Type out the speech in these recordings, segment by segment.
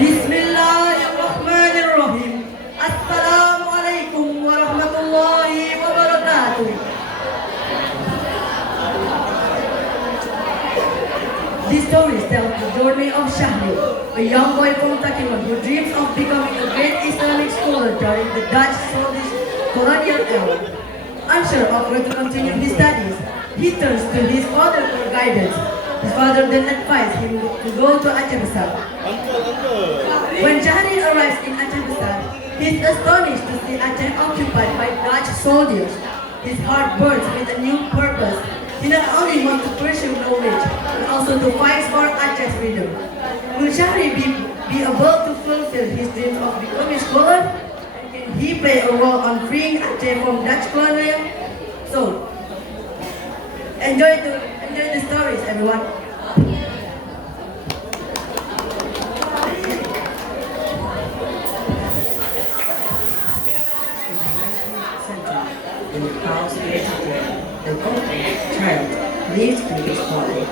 Bismillahirrahmanirrahim. Assalamualaikum warahmatullahi wabarakatuh. This story tells the journey of Shahri, a young boy from Takiwan who dreams of becoming a great Islamic scholar during the Dutch Swedish colonial era. Unsure of where to continue his studies, he turns to his father for guidance. His father then advised him to go to Aceh Besar. When Shahri arrives in Aceh Besar, he is astonished to see Aceh occupied by Dutch soldiers. His heart burns with a new purpose. He not only wants to pursue knowledge, but also to fight for Aceh's freedom. Will Shahri be able to fulfill his dreams of becoming a scholar? And can he play a role on freeing Aceh from Dutch colonial? So, enjoy the stories, everyone. In the house the couple child lived with his father.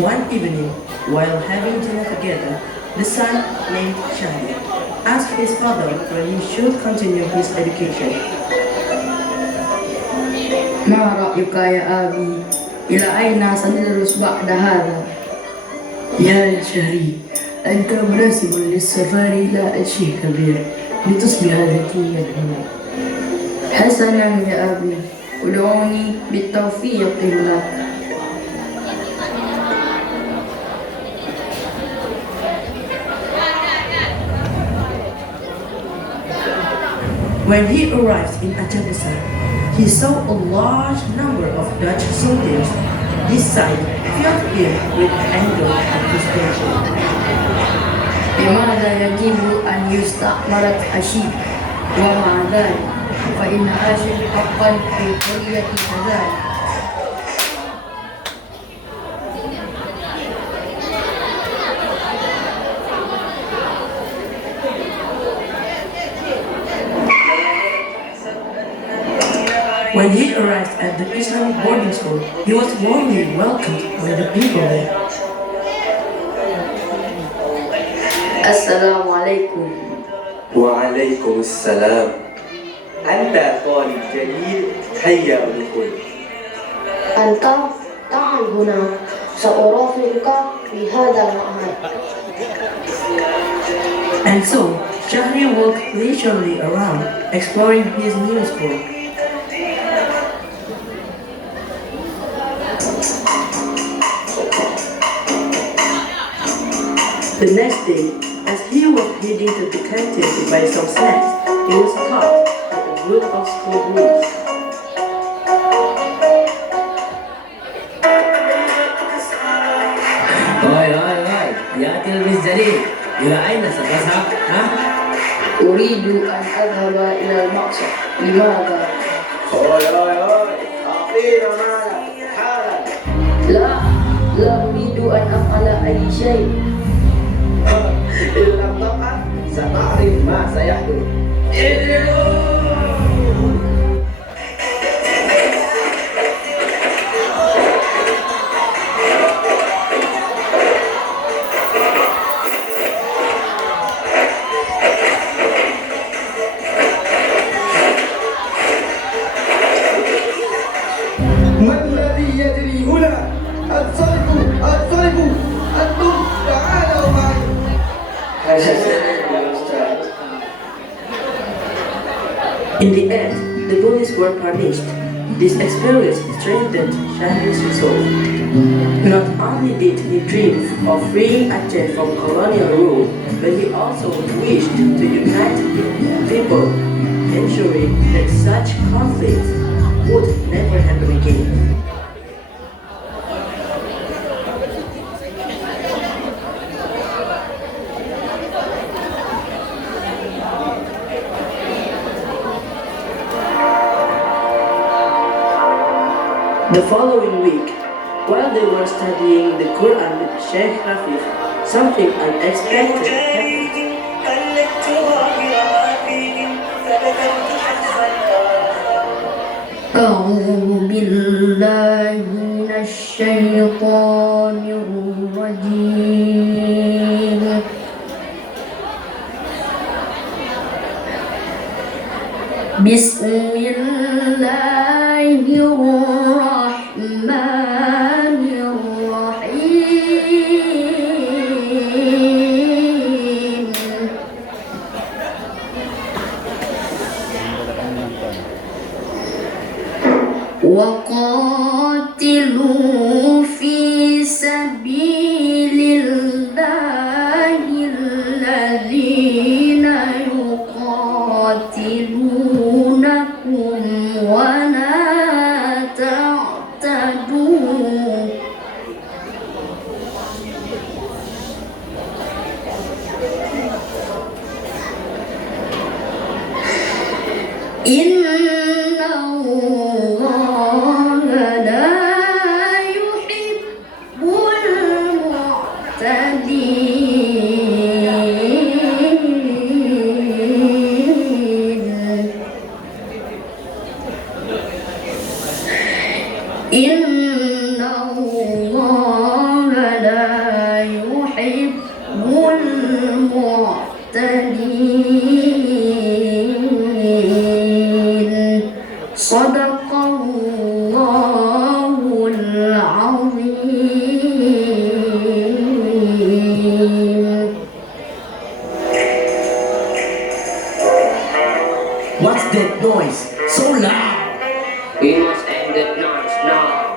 One evening, while having dinner together, the son, named Shahri, asked his father when he should continue his education. ما رأيك يا أبي؟ إلى أين سندرس بعد هذا؟ يا شهري، أنت مناسب للسفر إلى شيء كبير لتصبح ذكيا هنا. حسنا يا أبي، ادعوني بالتوفيق لك. When he arrived in Aceh Besar, he saw a large number of Dutch soldiers. This sight filled him with anger and frustration. لماذا يجب أن يستعمرت أشيب؟ ومع ذلك فإن أشيب حقا في الحرية كذلك. When he arrived at the Islamic boarding school, he was warmly welcomed by the people there. السلام عليكم. وعليكم السلام. أنت طالب جميل، هيا ادخل. أنت تعال هنا، سأرافقك في هذا المعهد. And so, Shahri walked leisurely around, exploring his new school. The next day, as he was heading to the canteen to buy some snacks, he was caught by a group of schoolboys. هاي يا تلميذ جليل، إلى أين ستذهب؟ ها؟ أريد أن أذهب إلى المقصد. لماذا؟ أعطينا مالك حالا. لا أريد أن أفعل أي شيء. إن لم تفعل ستعرف ما سيحدث. ما الذي يجري هنا؟ انصرفوا انتم تعالوا معي. In the end, the bullies were punished. This experience strengthened Shahri's resolve. Not only did he dream of freeing Aceh from colonial rule, but he also wished to unite people, ensuring that such conflicts would never happen again. The following week, while they were studying the Quran with Sheikh Rafif, something unexpected happened. أعوذ بالله من الشيطان الرجيم. بسم الله الرحمن الرحيم وقاتلوا في سبيل الله الذين يقاتلونكم ولا تعتدوا إن الله لا يحب المعتدين إن الله لا يحب المعتدين صدق الله العظيم. What's that noise? So loud! We must end that noise now.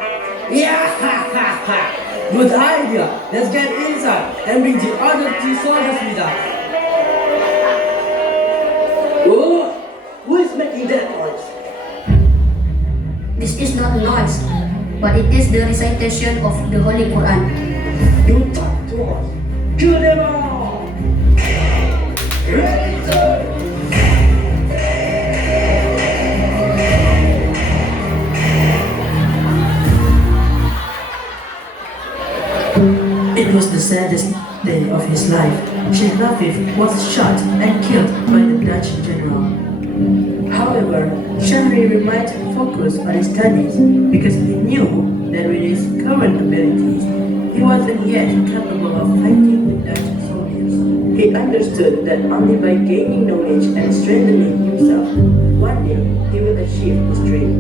Yeah, ha, ha, ha. Good idea. Let's get inside and bring the other 3 soldiers with us. Oh, who is making that noise? This is not noise, but it is the recitation of the Holy Quran. You talk to us. Kill them all. Ready, sir. It was the saddest day of his life. Sheikh Rafif was shot and killed by the Dutch general. However, Shahri remained focused on his studies because he knew that with his current abilities, he wasn't yet capable of fighting the Dutch soldiers. He understood that only by gaining knowledge and strengthening himself, one day he will achieve his dream.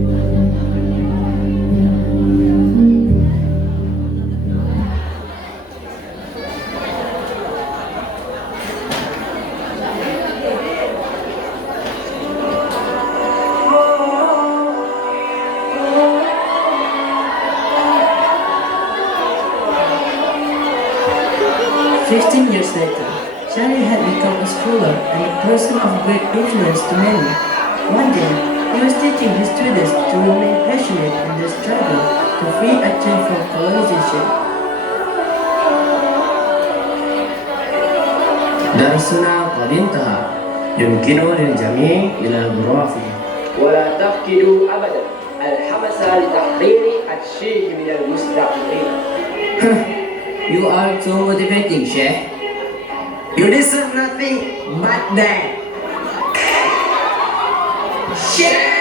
Fifteen years later, Shahri had become a scholar and a person of great influence to many. One day, he was teaching his students to remain passionate in their struggle to free Aceh from colonization. درسنا قد انتهى. يمكن للجميع إلى غرفه. ولا تفقدوا أبدا الحمس لتحرير الشيء من المستقبلين. You are so motivating, Sheikh. You deserve nothing but that. Sheikh!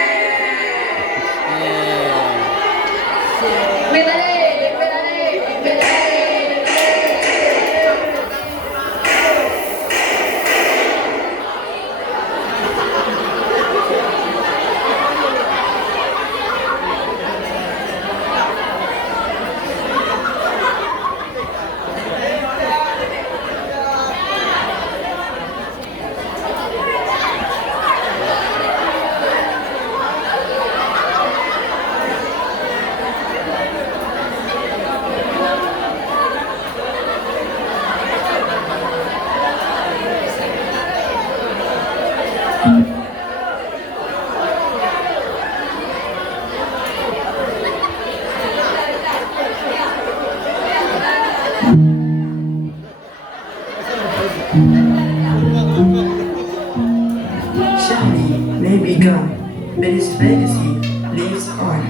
Shahri may be gone, but his legacy lives on.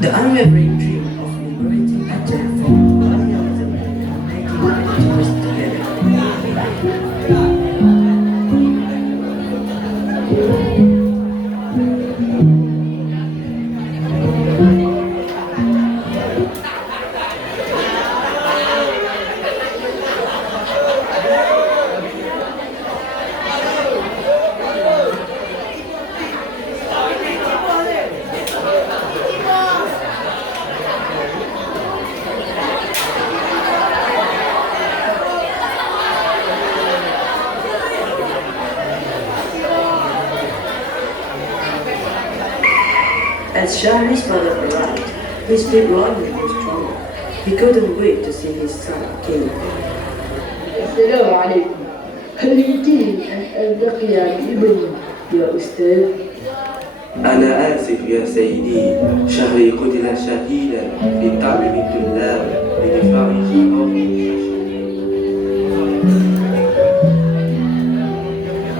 The unwavering dream of liberating Aceh from colonialism and making Aceh together. As Shahri's father arrived, his big longing was stronger. He couldn't wait to see his son killed. السلام عليكم. هل يمكنني أن ألتقي بابني يا أستاذ؟ أنا آسف يا سيدي، شهري قتل شهيدا في تعليم الطلاب لدفاعه عن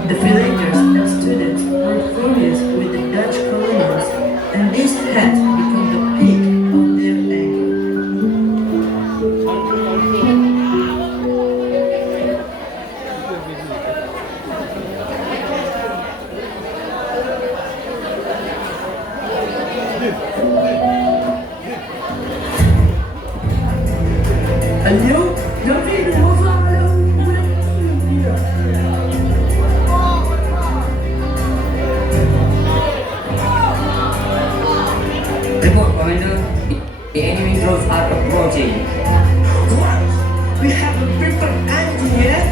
The villagers and students were furious with the Dutch colonials, and this had become the peak of their anger. اليوم جميل الوفاء له Report, Commander. The enemy troops are approaching. What? We haven't prepared anything yet?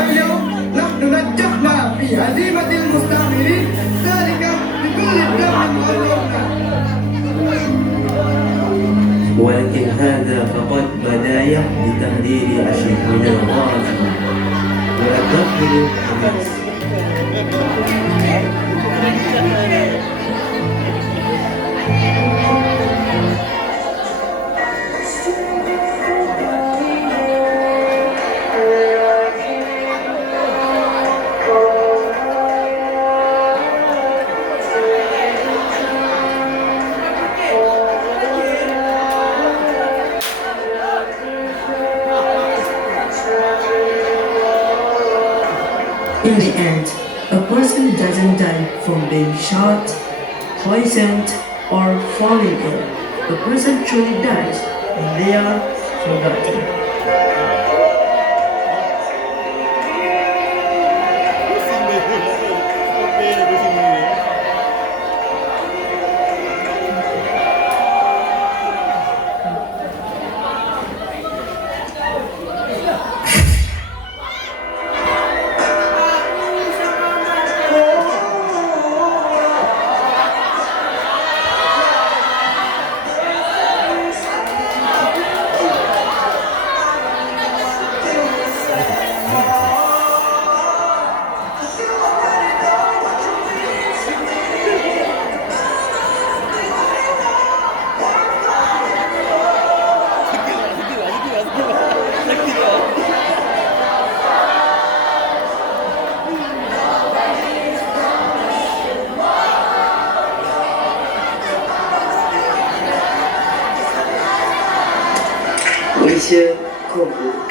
اليوم نحن نجحنا في هزيمة المستعمرين، ذلك بكل الدم والرمح. ولكن هذا فقط بداية لتهديد عشيق من الغازي وتدخل حماس. In the end, a person doesn't die from being shot, poisoned, or falling ill. The person truly dies when they are forgotten. Mission complete.